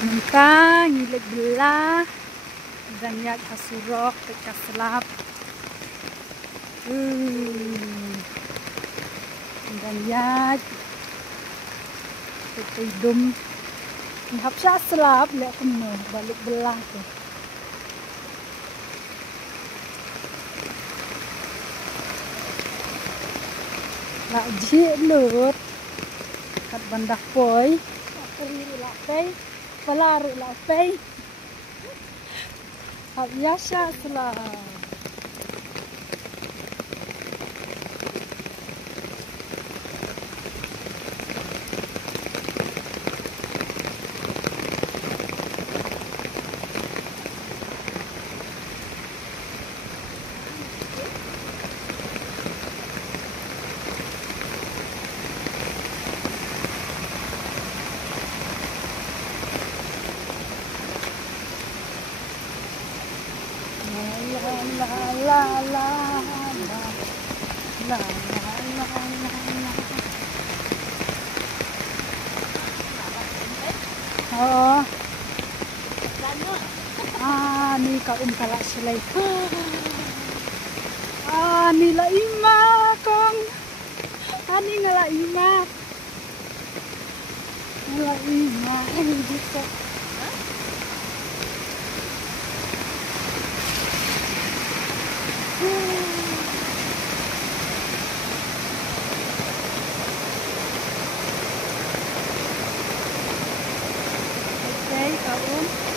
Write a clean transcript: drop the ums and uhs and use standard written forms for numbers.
Mentang ngilig belah dan yat hasurok terkaslap. Dan yat terhidum. Hapsya selap lihat kena balik belah tu. Nak jik lut kat bandah poi. Keri lah pei. Pelar lah pei. Hapsya selap. Oh, ni kaum kalak selai. Ni la ima kong. Ni ngala ima. Ngala ima. Ini bisa. Okay, kaum.